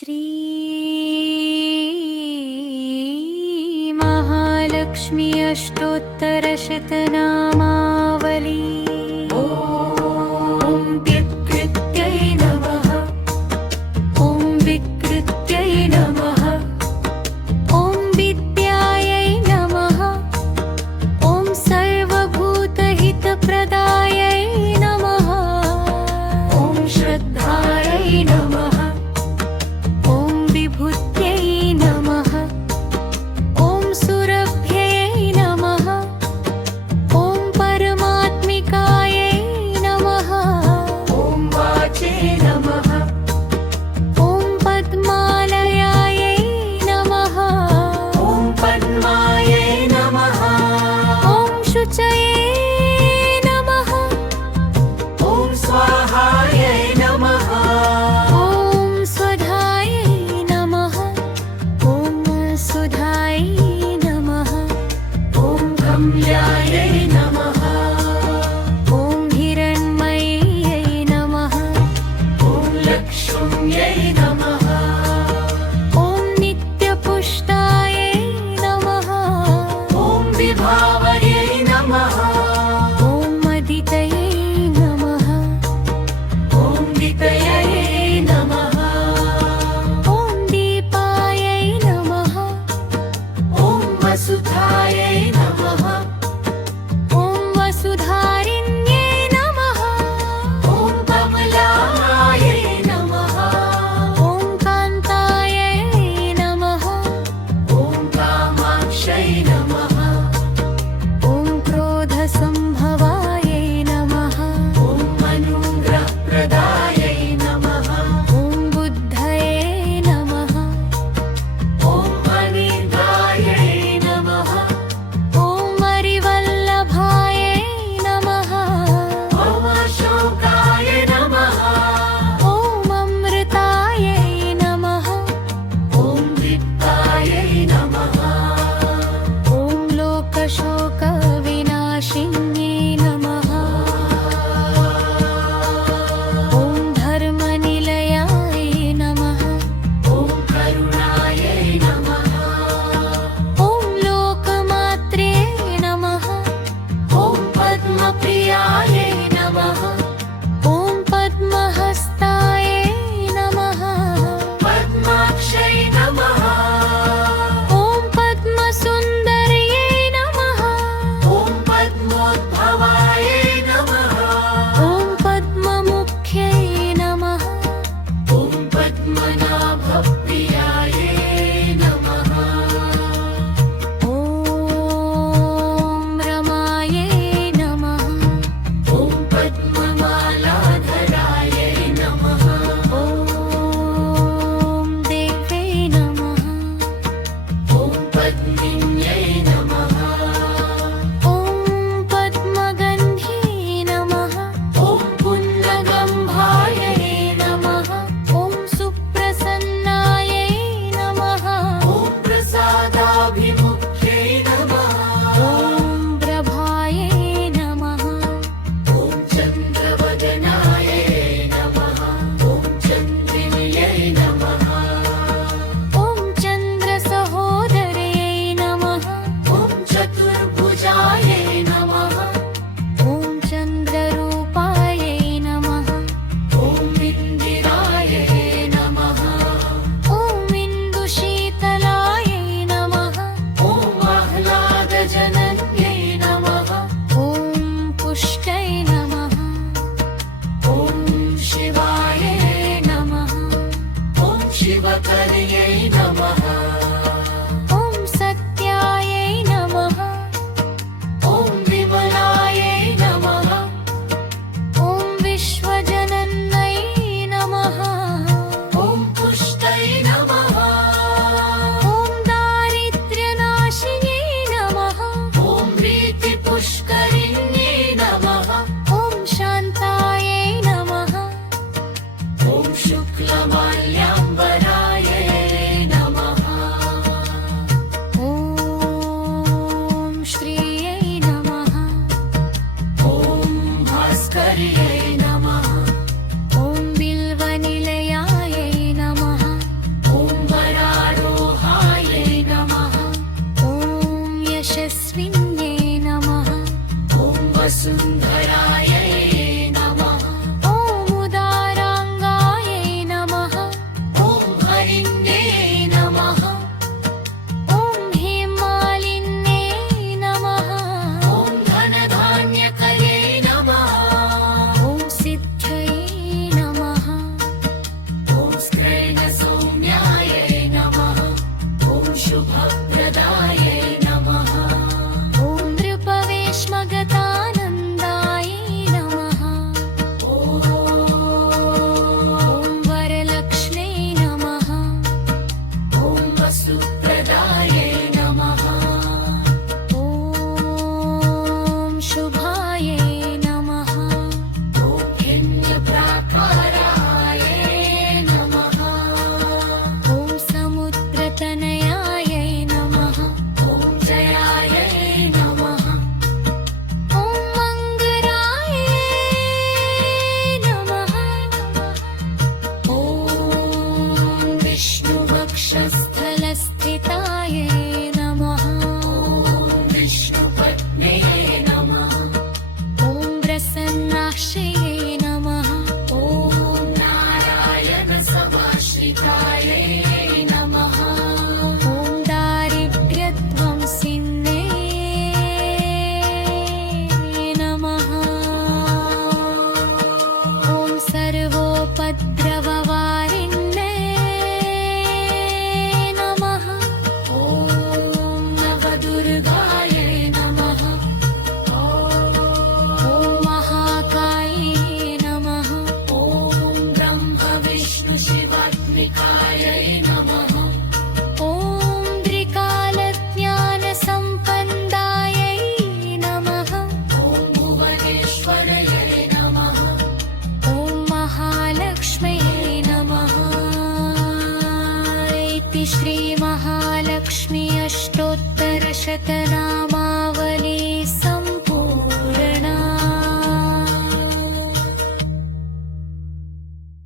श्री महालक्ष्मी अष्टोत्तरशतनामावली। ॐ विकृत्यै नमः। ॐ विकृत्यै नमः। ॐ विद्यायै नमः। ॐ सर्वभूतहितप्रदायै नमः। ॐ श्रद्धायै नमः। ॐ विभूत्यै नमः। ॐ सुरभ्यै नमः। ॐ परमात्मिकायै नमः। ॐ वाचे नमः। ॐ पद्मालयायै नमः। ॐ पद्मायै नमः। ॐ शुचये नमः। ॐ स्वाहायै नमः। ॐ स्वधायै नमः। ॐ सुधायै नमः। ॐ गम्यायै नमः। ॐ हिरण्मय्यै नमः। ॐ लक्ष्म्यै नमः। ॐ नित्यपुष्टायै नमः। ॐ विभावर्यै नमः। ॐ मदितये नमः। ॐ वितये नमः। ॐ दीपायै नमः। ॐ वसुधायै नमः। ॐ वसुधारिण्यै नमः। ॐ कमलायै नमः। ॐ कान्तायै नमः। ॐ कामाक्षै नमः। ॐ क्रोधसम्भवायै नमः। ॐ अनुग्रहप्रदायै नमः। ॐ बुद्धये नमः। ॐ अनिर्गायै नमः। ॐ मरिवल्लभायै नमः। ॐ अशोकाय नमः। ॐ अमृतायै नमः। ॐ वित्तायै नमः। ॐ लोकशोकविनाशिन्यै नमः। ॐ धर्मनिलयाय नमः। ॐ करुणायै नमः। ॐ लोकमात्रे नमः। ॐ पद्मप्रियायै नमः। ॐ पद्महस्तायै नमः। पद्माक्षै नमः। ॐ पद्मसुन्दर्यै नमः। ॐ पद्मोद्भवायै नमः। ॐ पद्ममुख्यै नमः। ॐ पद्मनाभप्रियायै नमः। ॐ रमायै नमः। ॐ पद्ममालाधरायै नमः। ॐ देव्यै नमः। ॐ पद्मिन्यै नमः। ॐ पद्मगन्ध्यै नमः। ॐ पुन्नगम्भायै नमः। ॐ सुप्रसन्नायै नमः। ॐ प्रसादाभिमुख्यै नमः। ॐ प्रभायै नमः। ॐ चन्द्रवदनायै नमः। ॐ चन्द्रिण्यै नमः। ॐ चन्द्रसहोदर्यै नमः। ॐ चतुर्भुजायै नमः। ॐ चन्द्ररूपायै नमः। ॐ इन्दिरायै नमः। ॐ इन्दुशीतलायै नमः। ॐ आह्लादजनन्यै नमः। ॐ पुष्टै नमः। ॐ शिवायै नमः। ॐ शिवकर्यै नमः। ॐ सत्यायै नमः। ॐ विमलायै नमः। ॐ विश्वजनन्यै नमः। ॐ पुष्टै नमः। ॐ दारिद्र्यनाशिन्यै नमः। ॐ प्रीतिपुष्करिण्यै नमः। ॐ शान्तायै नमः। ॐ शुक्लमाल्याम्बरायै नमः। नमः ॐ त्रिकालज्ञानसम्पन्नायै नमः ॐ भुवनेश्वर्यै नमः ॐ महालक्ष्म्यै नमः इति श्री